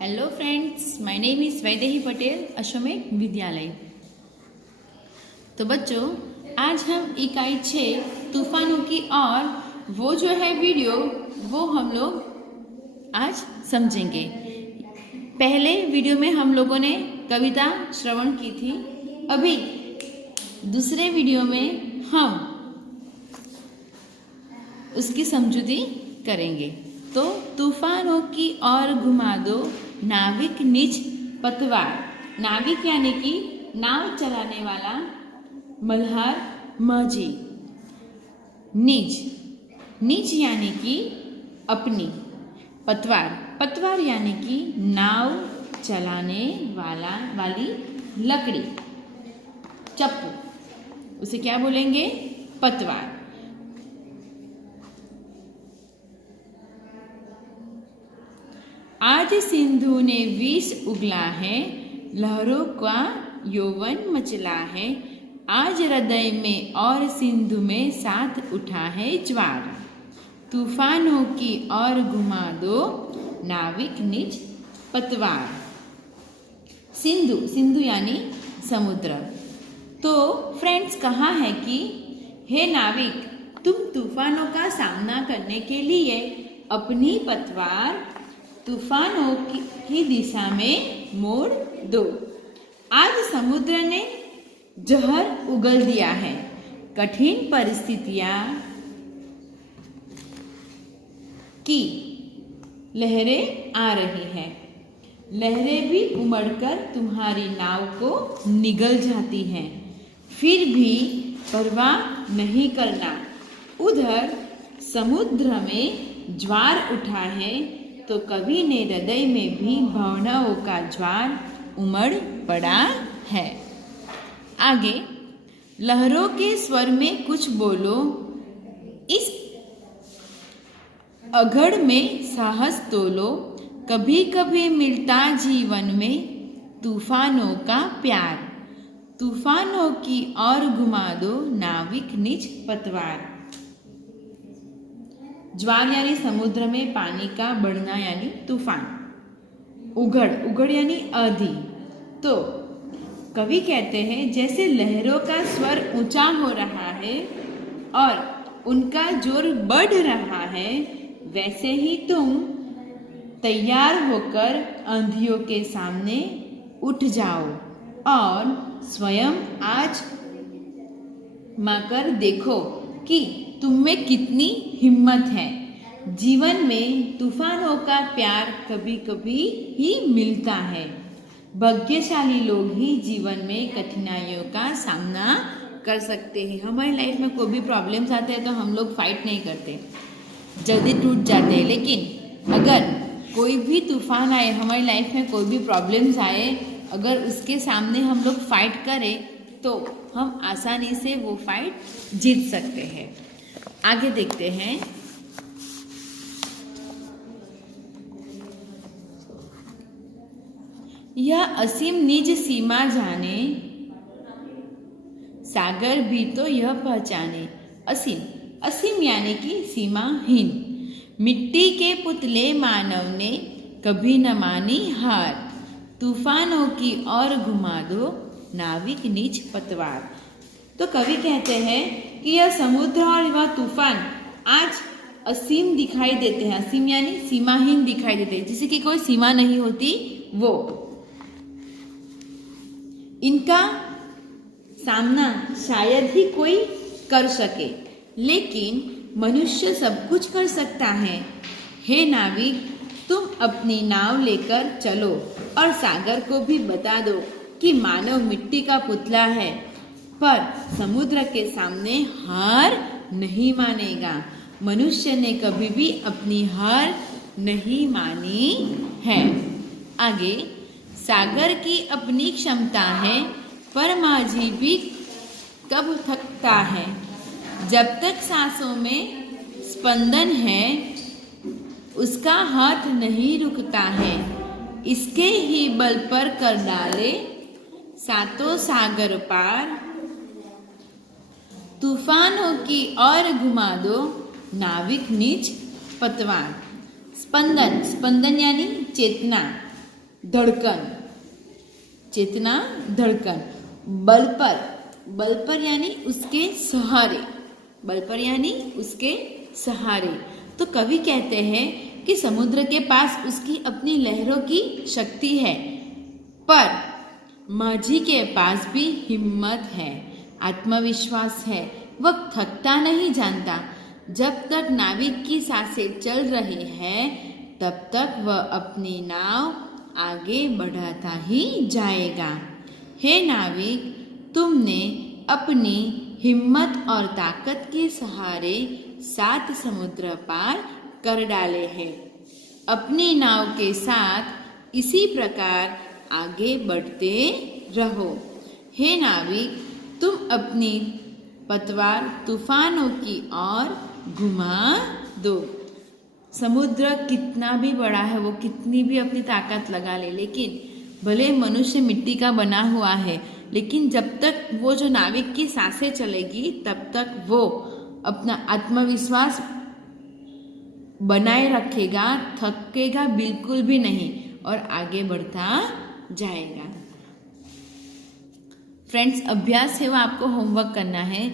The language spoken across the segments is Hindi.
Hello friends, my name is Vaidehi Patel, Ashwamegh Vidyalaya. तो बच्चों, आज हम इकाई 6 तूफानों की और वो जो है वीडियो वो हम लोग आज समझेंगे। पहले वीडियो में हम लोगों ने कविता श्रवण की थी। अभी दूसरे वीडियो में हम उसकी समझूती करेंगे। तो तूफानों की ओर घुमा दो नाविक निज पतवार। नाविक यानी कि नाव चलाने वाला मल्हार माझी। निज, निज यानी कि अपनी। पतवार, पतवार यानी कि नाव चलाने वाली लकड़ी, चप्पू, उसे क्या बोलेंगे? पतवार। आज सिंधु ने विष उगला है, लहरों का यौवन मचला है। आज हृदय में और सिंधु में साथ उठा है ज्वार। तूफानों की ओर घुमा दो नाविक निज पतवार। सिंधु, सिंधु यानी समुद्र। तो फ्रेंड्स, कहा है कि हे नाविक, तुम तूफानों का सामना करने के लिए अपनी पतवार तूफानों की दिशा में मोड़ दो। आज समुद्र ने जहर उगल दिया है। कठिन परिस्थितियां की लहरें आ रही हैं। लहरें भी उमड़कर तुम्हारी नाव को निगल जाती हैं। फिर भी परवाह नहीं करना। उधर समुद्र में ज्वार उठा है, तो कवि ने हृदय में भी भावनाओं का ज्वार उमड़ पड़ा है। आगे, लहरों के स्वर में कुछ बोलो, इस अघड़ में साहस तोलो। कभी कभी मिलता जीवन में तूफानों का प्यार। तूफानों की ओर घुमा दो नाविक निज पतवार। ज्वार यानी समुद्र में पानी का बढ़ना यानी तूफान। उघड़, उघड़ यानी आधी। तो कवि कहते हैं, जैसे लहरों का स्वर ऊंचा हो रहा है और उनका जोर बढ़ रहा है, वैसे ही तुम तैयार होकर आंधियों के सामने उठ जाओ और स्वयं आजमाकर देखो कि तुम में कितनी हिम्मत है। जीवन में तूफानों का प्यार कभी कभी ही मिलता है। भाग्यशाली लोग ही जीवन में कठिनाइयों का सामना कर सकते हैं। हमारी लाइफ में कोई भी प्रॉब्लम्स आते हैं तो हम लोग फाइट नहीं करते, जल्दी टूट जाते हैं। लेकिन अगर कोई भी तूफान आए, हमारी लाइफ में कोई भी प्रॉब्लम्स आए, अगर उसके सामने हम लोग फाइट करें तो हम आसानी से वो फाइट जीत सकते हैं। आगे देखते हैं। यह असीम निज सीमा जाने, सागर भी तो यह पहचाने। असीम, असीम यानी कि सीमाहीन। मिट्टी के पुतले मानव ने कभी न मानी हार। तूफानों की ओर घुमा दो नाविक निज पतवार। तो कवि कहते हैं कि यह समुद्र और वह तूफान आज असीम दिखाई देते हैं। असीम यानी सीमाहीन दिखाई देते हैं, जिसे कि कोई सीमा नहीं होती। वो इनका सामना शायद ही कोई कर सके, लेकिन मनुष्य सब कुछ कर सकता है। हे नाविक, तुम अपनी नाव लेकर चलो और सागर को भी बता दो कि मानव मिट्टी का पुतला है, पर समुद्र के सामने हार नहीं मानेगा। मनुष्य ने कभी भी अपनी हार नहीं मानी है। आगे, सागर की अपनी क्षमता है, पर माझी भी कब थकता है। जब तक सांसों में स्पंदन है, उसका हाथ नहीं रुकता है। इसके ही बल पर कर डाले सातों सागर पार। तूफानों की ओर घुमा दो नाविक निज पतवार। स्पंदन, स्पंदन यानी चेतना। धड़कन, चेतना धड़कन। बल पर यानी उसके सहारे, बल पर यानी उसके सहारे। तो कवि कहते हैं कि समुद्र के पास उसकी अपनी लहरों की शक्ति है, पर माझी के पास भी हिम्मत है, आत्मविश्वास है। वह थकता नहीं जानता। जब तक नाविक की सांसें चल रही हैं, तब तक वह अपनी नाव आगे बढ़ाता ही जाएगा। हे नाविक, तुमने अपनी हिम्मत और ताकत के सहारे 7 समुद्र पार कर डाले हैं। अपनी नाव के साथ इसी प्रकार आगे बढ़ते रहो। हे नाविक, तुम अपनी पतवार तूफानों की ओर घुमा दो। समुद्र कितना भी बड़ा है, वो कितनी भी अपनी ताकत लगा ले, लेकिन भले मनुष्य मिट्टी का बना हुआ है, लेकिन जब तक वो जो नाविक की सांसें चलेगी, तब तक वो अपना आत्मविश्वास बनाए रखेगा, थकेगा बिल्कुल भी नहीं और आगे बढ़ता जाएगा। फ्रेंड्स, अभ्यास है वो आपको होमवर्क करना है।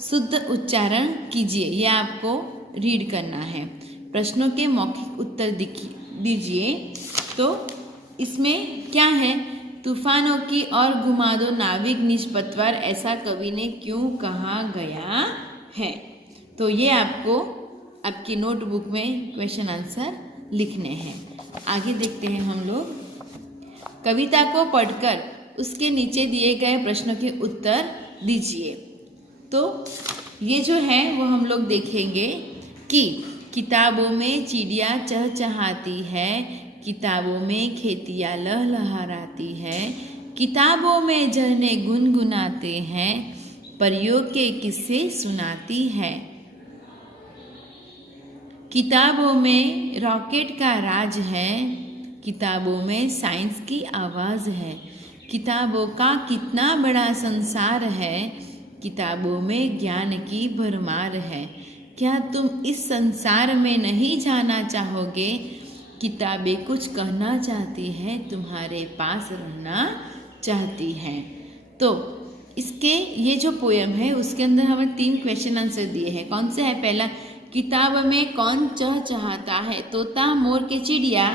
शुद्ध उच्चारण कीजिए, ये आपको रीड करना है। प्रश्नों के मौखिक उत्तर दीजिए। तो इसमें क्या है? तूफानों की ओर घुमा दो नाविक निज पतवार, ऐसा कवि ने क्यों कहा गया है? तो ये आपको आपकी नोटबुक में क्वेश्चन आंसर लिखने हैं। आगे देखते हैं हम लोग। कविता को पढ़कर उसके नीचे दिए गए प्रश्नों के उत्तर दीजिए। तो ये जो है वो हम लोग देखेंगे कि किताबों में चिड़िया चहचहाती है, किताबों में खेतियाँ लहलहाती है, किताबों में झरने गुनगुनाते हैं, परियों के किस्से सुनाती है। किताबों में रॉकेट का राज है, किताबों में साइंस की आवाज़ है। किताबों का कितना बड़ा संसार है, किताबों में ज्ञान की भरमार है। क्या तुम इस संसार में नहीं जाना चाहोगे? किताबें कुछ कहना चाहती हैं, तुम्हारे पास रहना चाहती हैं। तो इसके ये जो पोयम है उसके अंदर हमें 3 क्वेश्चन आंसर दिए हैं। कौन से है? पहला, किताब में कौन चहचहाता है? तोता, मोर के चिड़िया?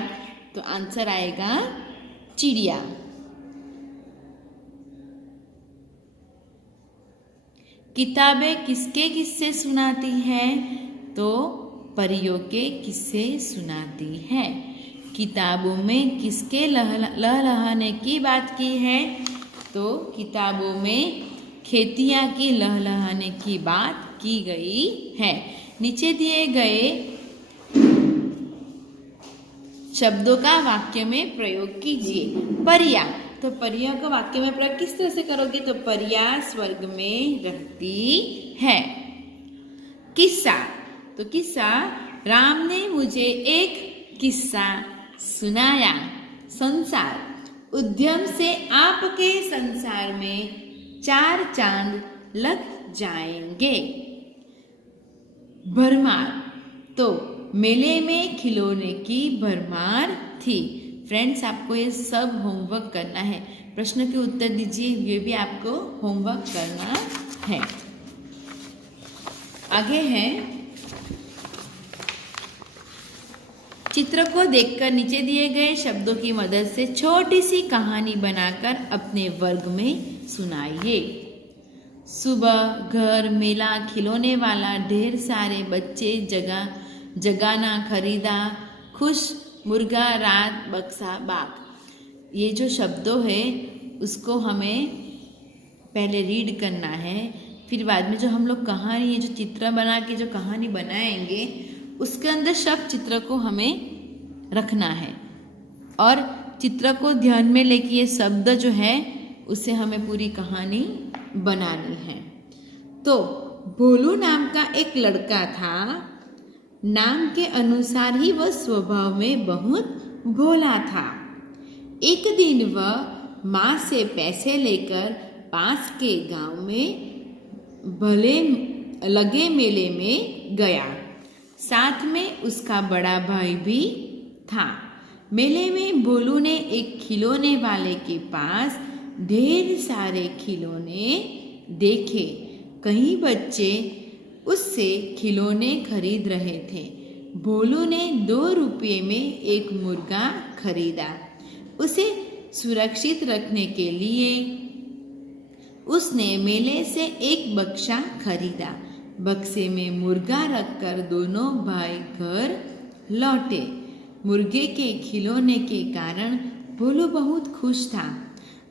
तो आंसर आएगा चिड़िया। किताबें किसके किस्से सुनाती हैं? तो परियों के किस्से सुनाती है। किताबों में किसके लहलहाने की बात की है? तो किताबों में खेतियाँ की लहलहाने की बात की गई है। नीचे दिए गए शब्दों का वाक्य में प्रयोग कीजिए। परिया, तो परियों का वाक्य में प्रयोग किस तरह से करोगे? तो परिया स्वर्ग में रहती है। किस्सा, तो किस्सा, राम ने मुझे एक किस्सा सुनाया। संसार, उद्यम से आपके संसार में 4 चांद लग जाएंगे। भरमार, तो मेले में खिलौने की भरमार थी। फ्रेंड्स, आपको ये सब होमवर्क करना है। प्रश्न के उत्तर दीजिए, ये भी आपको होमवर्क करना है। आगे है, चित्र को देखकर नीचे दिए गए शब्दों की मदद से छोटी सी कहानी बनाकर अपने वर्ग में सुनाइए। सुबह घर, मेला, खिलौने वाला, ढेर सारे बच्चे, जगाना खरीदा, खुश मुर्गा, रात, बक्सा, बाग। ये जो शब्दों है उसको हमें पहले रीड करना है, फिर बाद में जो हम लोग कहानी, ये जो चित्र बना के जो कहानी बनाएंगे उसके अंदर शब्द चित्र को हमें रखना है और चित्र को ध्यान में लेके ये शब्द जो है उससे हमें पूरी कहानी बनानी है। तो भोलू नाम का एक लड़का था। नाम के अनुसार ही वह स्वभाव में बहुत भोला था। एक दिन वह माँ से पैसे लेकर पास के गांव में भले लगे मेले में गया। साथ में उसका बड़ा भाई भी था। मेले में भोलू ने एक खिलौने वाले के पास ढेर सारे खिलौने देखे। कई बच्चे उससे खिलौने खरीद रहे थे। भोलू ने 2 रुपये में एक मुर्गा खरीदा। उसे सुरक्षित रखने के लिए उसने मेले से एक बक्सा खरीदा। बक्से में मुर्गा रखकर दोनों भाई घर लौटे। मुर्गे के खिलौने के कारण भोलू बहुत खुश था।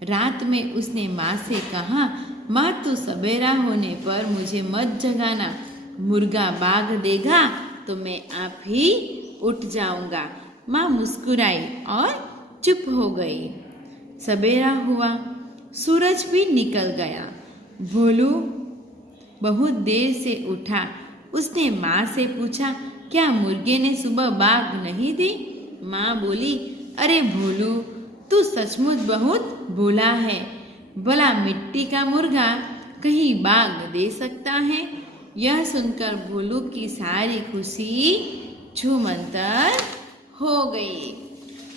रात में उसने माँ से कहा, माँ तो सवेरा होने पर मुझे मत जगाना, मुर्गा भाग देगा तो मैं आप ही उठ जाऊंगा। माँ मुस्कुराई और चुप हो गई। सवेरा हुआ, सूरज भी निकल गया। भोलू बहुत देर से उठा। उसने माँ से पूछा, क्या मुर्गे ने सुबह भाग नहीं दी? माँ बोली, अरे भोलू, तू सचमुच बहुत भोला है। भला मिट्टी का मुर्गा कहीं भाग दे सकता है? यह सुनकर भोलू की सारी खुशी छूमंतर हो गई।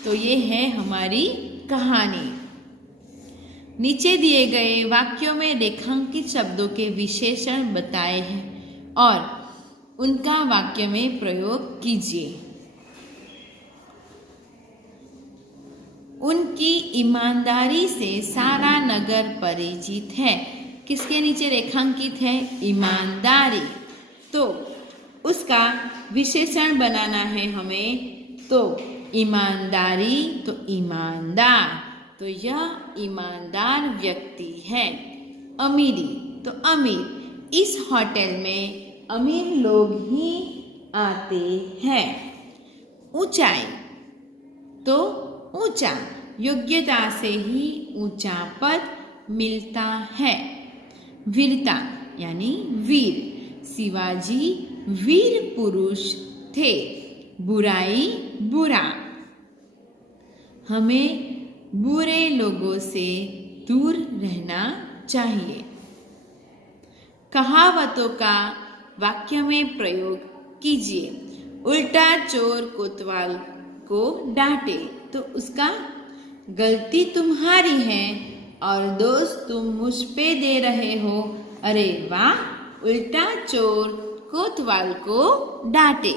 तो ये है हमारी कहानी। नीचे दिए गए वाक्यों में रेखांकित शब्दों के विशेषण बताए हैं और उनका वाक्य में प्रयोग कीजिए। उनकी ईमानदारी से सारा नगर परिचित है। किसके नीचे रेखांकित है? ईमानदारी। तो उसका विशेषण बनाना है हमें। तो ईमानदारी, तो ईमानदार, तो यह ईमानदार व्यक्ति है। अमीरी, तो अमीर, इस होटल में अमीर लोग ही आते हैं। ऊंचाई, तो ऊंचा, योग्यता से ही ऊंचा पद मिलता है। वीरता यानी वीर, शिवाजी वीर पुरुष थे। बुराई, बुरा, हमें बुरे लोगों से दूर रहना चाहिए। कहावतों का वाक्य में प्रयोग कीजिए। उल्टा चोर कोतवाल को डांटे, तो उसका गलती तुम्हारी है और दोष तुम मुझ पे दे रहे हो। अरे वाह, उल्टा चोर कोतवाल को डांटे।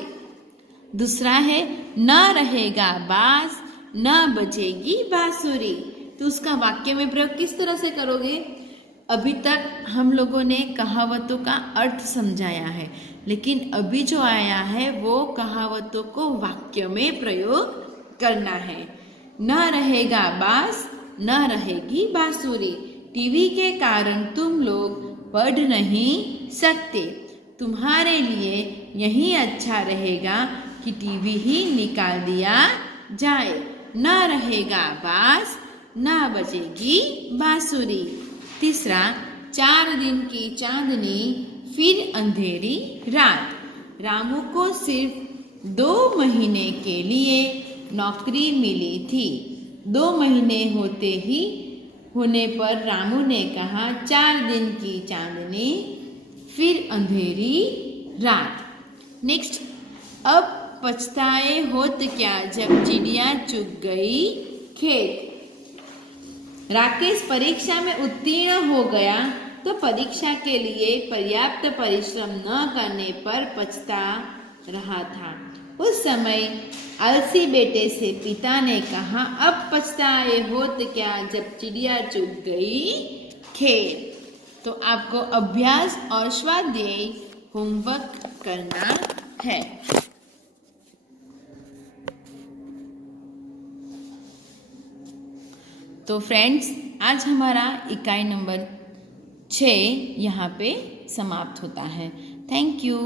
दूसरा है, न रहेगा बांस न बजेगी बांसुरी, तो उसका वाक्य में प्रयोग किस तरह से करोगे? अभी तक हम लोगों ने कहावतों का अर्थ समझाया है, लेकिन अभी जो आया है वो कहावतों को वाक्य में प्रयोग करना है। न रहेगा बांस न रहेगी बांसुरी। टीवी के कारण तुम लोग पढ़ नहीं सकते। तुम्हारे लिए यही अच्छा रहेगा कि टीवी ही निकाल दिया जाए। न रहेगा बांस न बजेगी बांसुरी। तीसरा, 4 दिन की चांदनी फिर अंधेरी रात। रामू को सिर्फ 2 महीने के लिए नौकरी मिली थी। 2 महीने होने पर रामू ने कहा, 4 दिन की चांदनी फिर अंधेरी रात। नेक्स्ट, अब पछताए होत क्या जब चिड़िया चुग गई खेत। राकेश परीक्षा में उत्तीर्ण हो गया तो परीक्षा के लिए पर्याप्त परिश्रम न करने पर पछता रहा था। उस समय आलसी बेटे से पिता ने कहा, अब पछताए होत क्या जब चिड़िया चुग गई खेत। तो आपको अभ्यास और स्वाध्याय होमवर्क करना है। तो फ्रेंड्स, आज हमारा इकाई नंबर 6 यहाँ पे समाप्त होता है। Thank you.